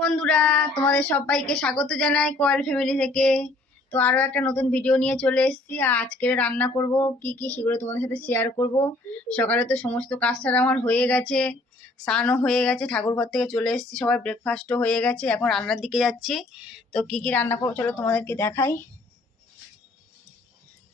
বন্ধুরা, তোমাদের সবাইকে স্বাগত জানাই কোয়াল ফ্যামিলি থেকে। তো আরও একটা নতুন ভিডিও নিয়ে চলে এসেছি। আর রান্না করব, কি কি সেগুলো তোমাদের সাথে শেয়ার করব। সকালে তো সমস্ত কাজ ছাড়া আমার হয়ে গেছে, স্নানও হয়ে গেছে, ঠাকুর ঘর থেকে চলে এসেছি, সবার ব্রেকফাস্টও হয়ে গেছে। এখন রান্নার দিকে যাচ্ছি। তো কি কি রান্না করব চলো তোমাদেরকে দেখাই।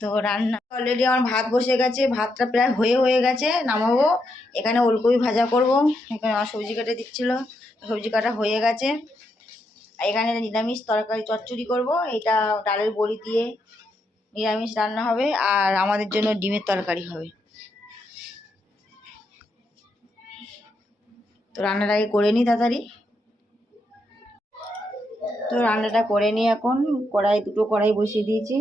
তো রান্না অলরেডি আমার ভাত বসে গেছে, ভাতটা প্রায় হয়ে হয়ে গেছে, নামাবো। এখানে ওলকপি ভাজা করব, এখানে আমার সবজি কেটে দিচ্ছিল। সবজি কাটা হয়ে গেছে। এখানে নিরামিষ তরকারি, চচ্চড়ি করব। এটা ডালের বড়ি দিয়ে নিরামিষ রান্না হবে আর আমাদের জন্য ডিমের তরকারি হবে। তো রান্নাটা আগে করে নিই তাড়াতাড়ি। তো রান্নাটা করে নিই এখন। কড়াই, দুটো কড়াই বসিয়ে দিয়েছি।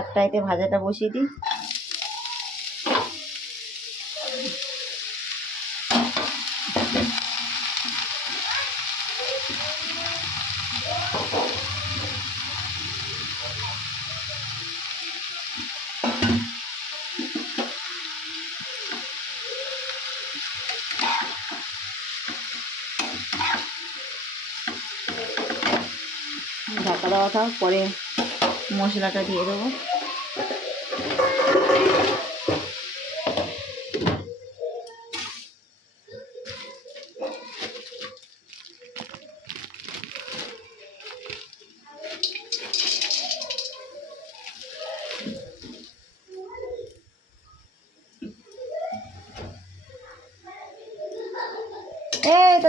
একটাইতে ভাজাটা বসিয়ে দিই। ঢাকা দেওয়া থাক পরে মশলাটা দিয়ে দেবো।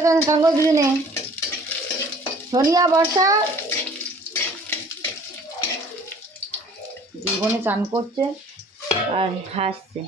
তাদের সঙ্গ দুজনে সোনিয়া বর্ষা। জীবনে চান করছে আর হাসছে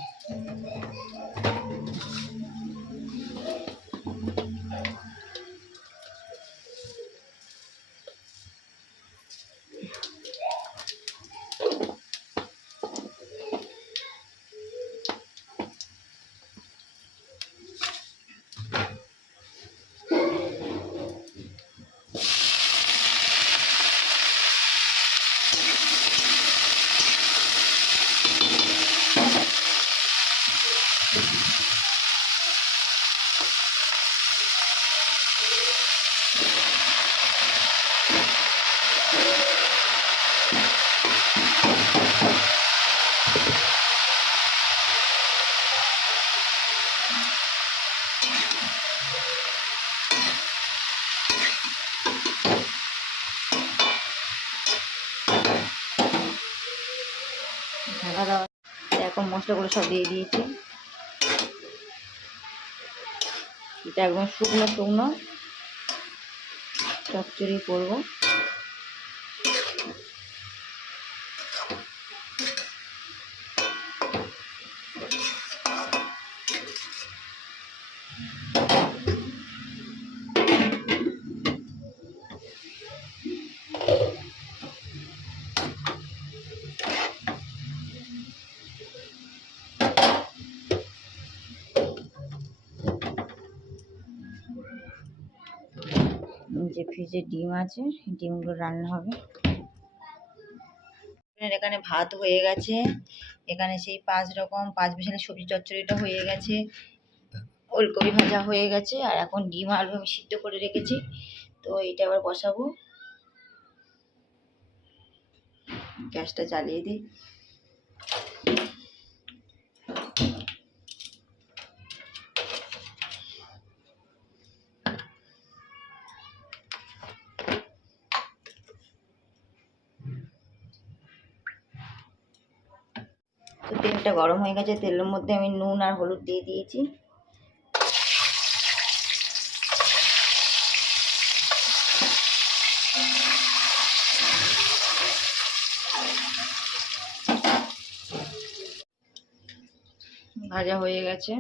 ঢাকা দেওয়া এখন মশলাগুলো সব দিয়ে দিয়েছি। এটা একদম শুকনো শুকনো। চচ্চড়ি করব। যে ফ্রিজে ডিম আছে ডিমগুলো রান্না হবে। এখানে ভাত হয়ে গেছে। এখানে সেই পাঁচ রকম, পাঁচ বিছানে সবজি চচ্চড়িটা হয়ে গেছে। ওলকপি ভাজা হয়ে গেছে, আর এখন ডিম আলু আমি সিদ্ধ করে রেখেছি। তো এটা আবার বসাবো। গ্যাসটা জ্বালিয়ে দিই। তেলটা গরম হয়ে গেছে, তেলের মধ্যে আমি নুন আর হলুদ দিয়ে দিয়েছি। ভাজা হয়ে গেছে।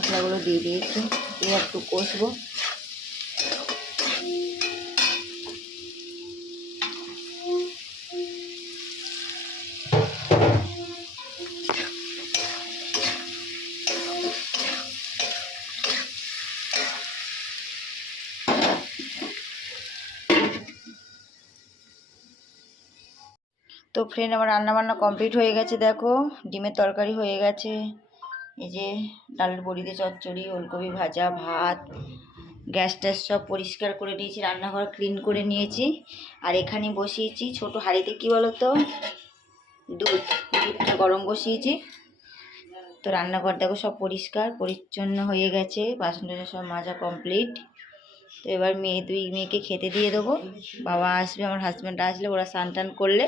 মশলাগুলো দিয়ে দিয়েছি, দিয়ে একটু কষবো। তো ফ্রেন্ড আমার রান্না বান্না কমপ্লিট হয়ে গেছে, দেখো। ডিমের তরকারি হয়ে গেছে। এই যে ডালের বড়িতে চচ্চড়ি, ওলকপি ভাজা, ভাত, গ্যাস ট্যাস সব পরিষ্কার করে নিয়েছি, রান্নাঘর ক্লিন করে নিয়েছি। আর এখানে বসিয়েছি ছোট হাঁড়িতে কি বলো তো দুধ, দুধটা গরম বসিয়েছি। তো রান্নাঘর দেখো সব পরিষ্কার, পরিচ্ছন্ন হয়ে গেছে বাসন টাসন সব মাজা কমপ্লিট। তো এবার মেয়ে, দুই মেয়েকে খেতে দিয়ে দেবো। বাবা আসবে, আমার হাজব্যান্ড আসলে ওরা স্নান টান করলে।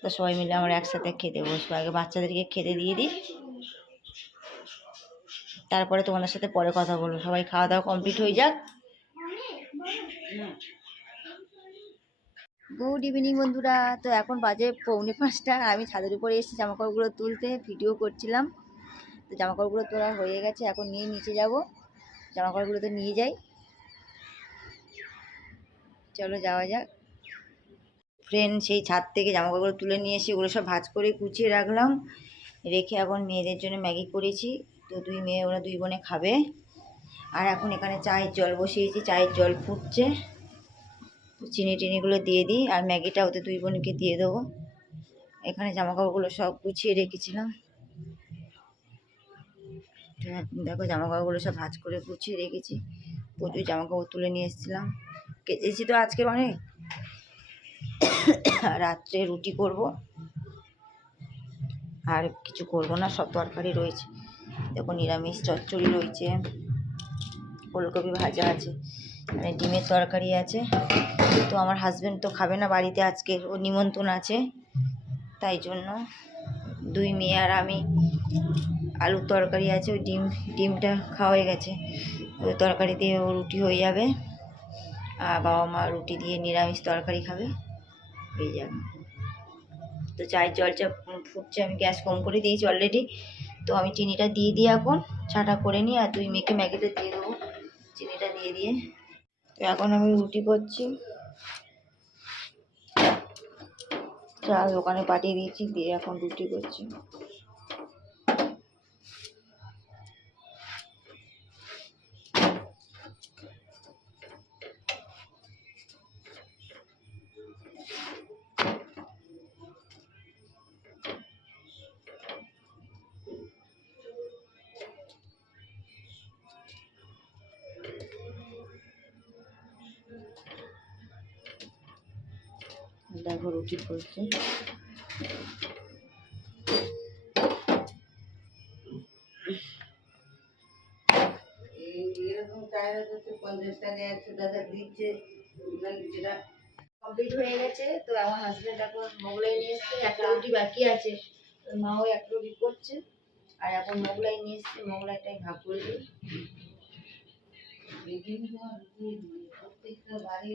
তো সবাই মিলে আমরা একসাথে খেতে বসবো। আগে বাচ্চাদেরকে খেতে দিয়ে দিই। তারপরে তোমাদের সাথে পরে কথা বলব। সবাই খাওয়া দাওয়া কমপ্লিট হয়ে যাক। গুড ইভিনিং বন্ধুরা। তো এখন বাজে পৌনে পাঁচটা। আমি ছাদের উপরে এসেছি জামাকাপড়গুলো তুলতে ভিডিও করছিলাম। তো জামাকাপড়গুলো তোলা হয়ে গেছে। এখন নিয়ে নিচে যাব। জামাকাপড়গুলো তো নিয়ে যাই। চলো যাওয়া যাক। ফ্রেন্ড সেই ছাদ থেকে জামাকাপড় তুলে নিয়ে এসে ওগুলো সব ভাজ করে কুচিয়ে রাখলাম। রেখে এখন মেয়েদের জন্য ম্যাগি করেছি। তো দুই মেয়ে, ওরা দুই বোনে খাবে। আর এখন এখানে চায়ের জল বসিয়েছি, চায়ের জল ফুটছে। চিনি টিনিগুলো দিয়ে দিই, আর ম্যাগিটা ওদের দুই বোনকে দিয়ে দেবো। এখানে জামাকাপড়গুলো সব গুছিয়ে রেখেছিলাম। দেখো, জামাকাপড়গুলো সব ভাজ করে গুছিয়ে রেখেছি। প্রচুর জামাকাপড় তুলে নিয়ে এসেছিলাম। কেচেছি তো আজকে অনেক। রাত্রে রুটি করব। আর কিছু করব না, সব তরকারি রয়েছে। দেখো নিরামিষ চচ্চড়ি রয়েছে ফুলকপি ভাজা আছে মানে ডিমের তরকারি আছে। তো আমার হাজব্যান্ড তো খাবে না বাড়িতে আজকে, ও নিমন্ত্রণ আছে। তাই জন্য দুই মেয়ে আর আমি আলুর তরকারি আছে, ওই ডিম, ডিমটা খাওয়া হয়ে গেছে। ওই তরকারি দিয়ে ও রুটি হয়ে যাবে। আর বাবা মা রুটি দিয়ে নিরামিষ তরকারি খাবে। হয়ে যাবে। তো চায়ের জলটা ফুটছে, আমি গ্যাস কম করে দিয়েছি অলরেডি তো আমি চিনিটা দিয়ে দিই এখন। ছাটা করে নিই আর দুই মেয়েকে ম্যাগিটা দিয়ে দেবো চিনিটা দিয়ে দিয়ে। তো এখন আমি রুটি করছি। চাল দোকানে পাঠিয়ে দিয়েছি, দিয়ে এখন রুটি করছি। দেখো রুটি করছি। কমপ্লিট হয়ে গেছে তো আমার হাজবেন্ড এখন মোগলাই নিয়ে এসছে একটা রুটি বাকি আছে। মাও এক রুটি করছে আর এখন মোগলাই নিয়ে এসছে মোগলাইটাই ভাগ করে দিই। প্রত্যেকটা বাড়ি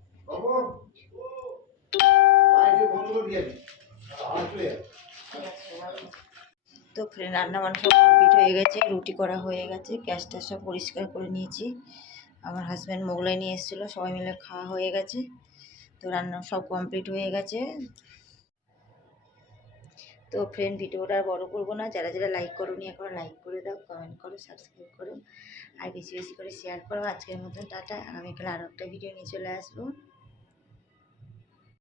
ফ্রেন্ড রান্না বান্না সব কমপ্লিট হয়ে গেছে, রুটি করা হয়ে গেছে, গ্যাসটা সব পরিষ্কার করে নিয়েছি। আমার হাজব্যান্ড মোগলাই নিয়ে এসেছিল, সবাই মিলে খাওয়া হয়ে গেছে। তো রান্না সব কমপ্লিট হয়ে গেছে। তো ফ্রেন্ড ভিডিওটা আর বড় করব না, যারা যারা লাইক করো নি এখন লাইক করে দাও কমেন্ট করো সাবস্ক্রাইব করো। আর বেশি বেশি করে শেয়ার করো। আজকের মতন টাটা। আগামীকাল আরও একটা ভিডিও নিয়ে চলে আসব।